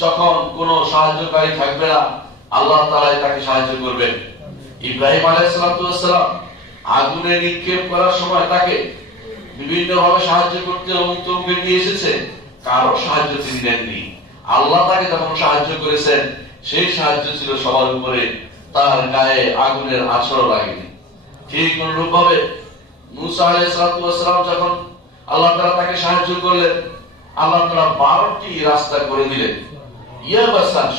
যখন কোনো সাহায্যকারী থাকবে না, আল্লাহ তাআলাই তাকে সাহায্য করবেন। ইব্রাহিম আলাইহিসসালাম আগুনে নিক্ষেপ করার সময় তাকে বিভিন্ন ভাবে সাহায্য করতে অমিতকে নিয়ে এসেছে। কারও সাহায্য তিনি দেননি। আল্লাহ তাকে যখন সাহায্য করেছেন, সেই সাহায্য ছিল সবার উপরে। তার গায়ে আগুনের আছড় লাগেনি। ঠিক অনুরূপ ভাবে মুসা আলাইহিসসালাম যখন আল্লাহ তাআলা তাকে সাহায্য করলেন, আল্লাহ তাআলা বারোটি রাস্তা করে দিলেন। E ambas as